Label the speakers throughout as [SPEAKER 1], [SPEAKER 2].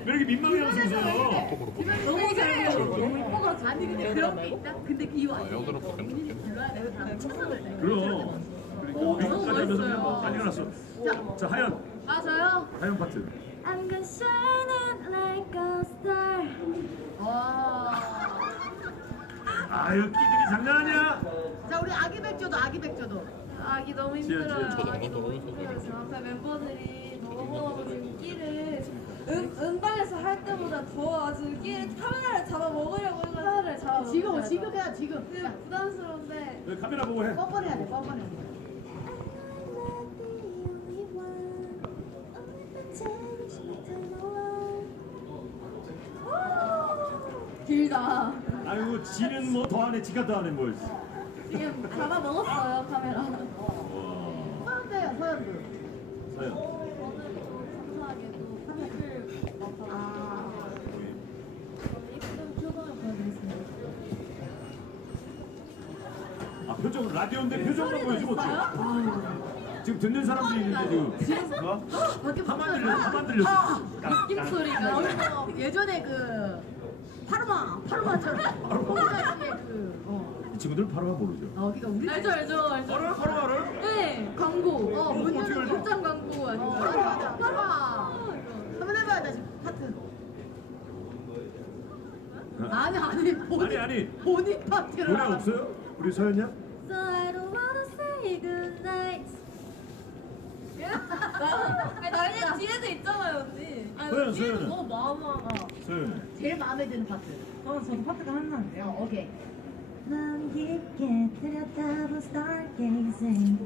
[SPEAKER 1] 왜 이렇게 민망해하면서 웃어요?
[SPEAKER 2] 너무 잘해요. 너무 예뻐가지고. 아니 근데 그런 게 있다. 근데 이 와중에
[SPEAKER 3] 여드럽고
[SPEAKER 2] 본인이 불러야 되는 최선을 다해.
[SPEAKER 1] 그럼. 그리고 미국까지 하면서 난리가 났어. 자, 하연.
[SPEAKER 2] 아 저요?
[SPEAKER 1] 하연 파트.
[SPEAKER 4] I'm gonna shine it like a star.
[SPEAKER 2] 와.
[SPEAKER 1] 아유, 끼들이 장난 아니야.
[SPEAKER 2] 자 우리 아기 백조도 아기 백조도.
[SPEAKER 4] 아기 너무
[SPEAKER 1] 지연,
[SPEAKER 4] 힘들어요.
[SPEAKER 1] 지연,
[SPEAKER 4] 아기 너무 힘들어요. 저 앞에 멤버들이 너무 지금 끼를 음방에서 할 때보다 더 아주 끼를 카메라를 잡아 먹으려고 해가지고 카메라를 잡아
[SPEAKER 2] 지금 해야 지금.
[SPEAKER 4] 부담스러운데
[SPEAKER 1] 여기 카메라 보고 해.
[SPEAKER 2] 뻔뻔해야 돼 뻔뻔해. 길다.
[SPEAKER 1] 아유, 지는 뭐 더 안해, 지가 더 안해 뭘.
[SPEAKER 4] 지금 잡아 먹었어요 카메라.
[SPEAKER 2] 서연도요 서연도.
[SPEAKER 1] 사연.
[SPEAKER 4] 오늘도 감사하게도 편집을 맡아서 예쁜 표정을 보여드렸습니다.
[SPEAKER 1] 아, 표정, 라디오인데 표정만 보여주면 어떡해. 지금 듣는 사람들이 있는데 지금. 뭐?
[SPEAKER 2] 밖에
[SPEAKER 1] 하만 들렸어.
[SPEAKER 4] 느낌 소리가
[SPEAKER 2] 예전에 그 파르마처럼 홍사장의
[SPEAKER 1] 이 친구들 바로 모르죠.
[SPEAKER 2] 그러니까 우리
[SPEAKER 4] 알죠 알죠.
[SPEAKER 1] 바로.
[SPEAKER 4] 네 광고.
[SPEAKER 1] 어떻게 알죠?
[SPEAKER 4] 문장 광고 아니고.
[SPEAKER 2] 맞아 파르마. 한번 해봐요 다시 파트. 아니 본인 파트를
[SPEAKER 1] 노래 없어요? 우리 서연이야?
[SPEAKER 4] So I don't wanna say goodnight. 나는 뒤에도 있잖아요 언니.
[SPEAKER 1] 소연은.
[SPEAKER 4] 너무 마음화가.
[SPEAKER 1] 서연.
[SPEAKER 2] 제일 마음에 드는 파트.
[SPEAKER 5] 저도 파트가 하나인데요.
[SPEAKER 2] 오케이.
[SPEAKER 4] 마음 깊게 들여다본 stargazing.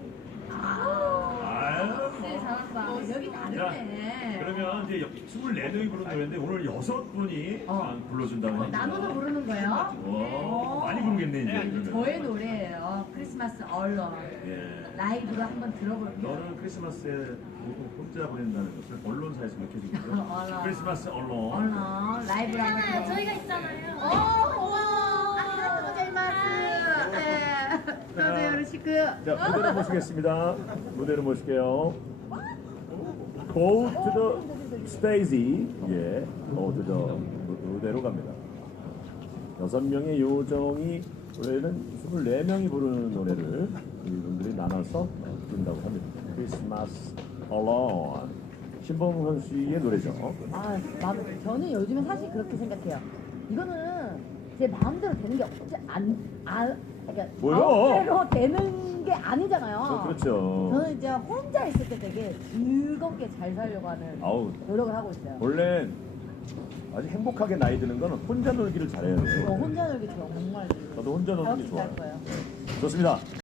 [SPEAKER 1] 아유.
[SPEAKER 4] 확실히 잘한다.
[SPEAKER 2] 여기 다르네.
[SPEAKER 1] 그러면 이제 24명이 부른 노래인데 오늘 6분이 불러준다는
[SPEAKER 2] 나눠서 부르는 거예요?
[SPEAKER 1] 와, 많이 부르겠네 이제. 그러면.
[SPEAKER 2] 저의 노래예요. 크리스마스 얼런.
[SPEAKER 1] 예.
[SPEAKER 2] 라이브로 한번 들어볼게요.
[SPEAKER 1] 너는 크리스마스에 혼자 보낸다는 것을 언론사에서 밝혀주고요.
[SPEAKER 2] 언론.
[SPEAKER 1] 크리스마스 언론.
[SPEAKER 2] 얼런 라이브로 한번
[SPEAKER 4] 있잖아요.
[SPEAKER 2] 들어.
[SPEAKER 4] 저희가 있잖아요.
[SPEAKER 2] 고마워. 아리가또 고자이마스. 네. 그러세요, 요르시크.
[SPEAKER 1] 자, 무대로 모시겠습니다. 무대로 모실게요. Go to the stage. 예, go to the 무대로 갑니다. 6명의 요정이 원래는 24명이 부르는 노래를 이분들이 나눠서 부른다고 합니다. 크리스마스 Alone. 신봉선 씨의 노래죠.
[SPEAKER 2] 저는 요즘에 사실 그렇게 생각해요. 이거는 제 마음대로 되는 게 없지 그러니까
[SPEAKER 1] 뭐요?
[SPEAKER 2] 마음대로 되는 게 아니잖아요.
[SPEAKER 1] 그렇죠.
[SPEAKER 2] 저는 이제 혼자 있을 때 되게 즐겁게 잘 살려고 하는
[SPEAKER 1] 아우,
[SPEAKER 2] 노력을 하고 있어요.
[SPEAKER 1] 원래 아주 행복하게 나이 드는 거는 혼자 놀기를 잘해야 돼요.
[SPEAKER 2] 혼자 놀기 정말
[SPEAKER 1] 저도 혼자 노는 게
[SPEAKER 2] 잘할
[SPEAKER 1] 좋아요.
[SPEAKER 2] 거예요.
[SPEAKER 1] 좋습니다.